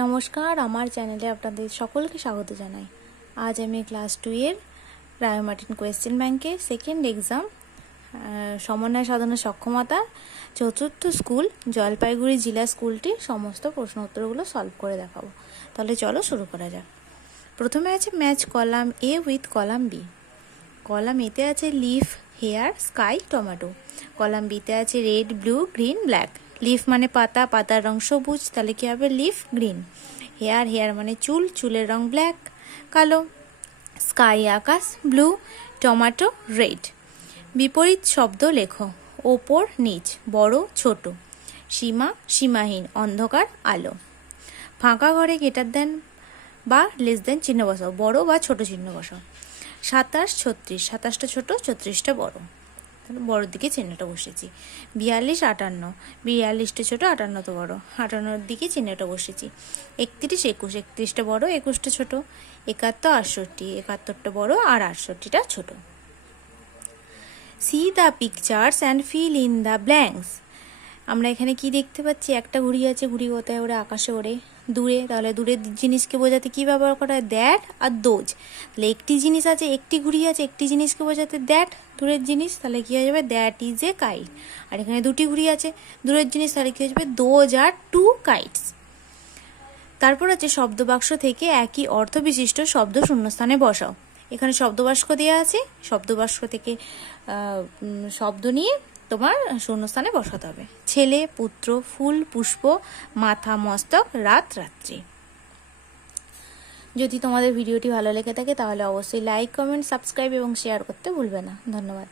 নমস্কার, আমার চ্যানেলে আপনাদের সকলকে স্বাগত জানাই। আজ আমি ক্লাস 2 এর রায় মার্টিন কোয়েশ্চেন ব্যাংকের সেকেন্ড এক্সাম সমন্বয় সাধনের সক্ষমতা চতুর্থ স্কুল জলপাইগুড়ি জেলা স্কুলটির সমস্ত প্রশ্ন উত্তরগুলো সলভ করে দেখাবো। তাহলে চলো শুরু করা যাক। প্রথমে আছে match column A with column B. Column এতে আছে leaf, hair, sky, tomato. Column বিতে আছে red, blue, green, black. Leaf মানে পাতা, পাতার রং সবুজ, তাহলে কী হবে? Leaf green. হেয়ার, হেয়ার মানে চুল, চুলের রং ব্ল্যাক কালো। স্কাই আকাশ ব্লু, টমেটো রেড। বিপরীত শব্দ লেখো। ওপর নিচ, বড় ছোট। সীমা সীমাহীন, অন্ধকার আলো। ফাঁকা ঘরে গ্রেটার দেন বা লেস দেন চিহ্ন বসাও, বড় বা ছোট চিহ্ন বসাও। 27, 36, 27টা ছোট, 34টা বড়, বড়োর দিকে চিহ্নটা বসেছি। 42, 58, 42টা ছোট, 58টা বড়, 58 দিকে চিহ্নটা বসেছি। 31, 21, 31টা বড়, 21টা ছোট। 71, 68, 71টা বড় আর 68টা ছোট। C the pictures and fill in the blanks. আমরা এখানে কি দেখতে পাচ্ছি? একটা ঘুড়ি আছে, ঘুড়ি কোথায় ওড়ে? আকাশে ওড়ে, দূরে। তাহলে দূরের জিনিসকে বোঝাতে কি ব্যবহার করা হয়? That are those. তাহলে একটি জিনিস আছে, একটি ঘুড়ি আছে, একটি জিনিসকে বোঝাতে দ্যাট, দূরের জিনিস, তাহলে কী হয়ে যাবে? That is a kite. আর এখানে দুটি ঘুড়ি আছে, দূরের জিনিস, তাহলে কী হয়ে যাবে? Those are two kites. তারপর আছে শব্দবাক্স থেকে একই অর্থ বিশিষ্ট শব্দ শূন্যস্থানে বসাও। এখানে শব্দবাক্স দেওয়া আছে, শব্দবাক্স থেকে শব্দ নিয়ে তোমার শূন্যস্থানে বসাতে হবে। ছেলে, পুত্র, ফুল, পুষ্প, মাথা, মস্তক, রাত, রাত্রি। যদি তোমাদের ভিডিওটি ভালো লেগে থাকে তাহলে অবশ্যই লাইক, কমেন্ট, সাবস্ক্রাইব এবং শেয়ার করতে ভুলবে না। ধন্যবাদ।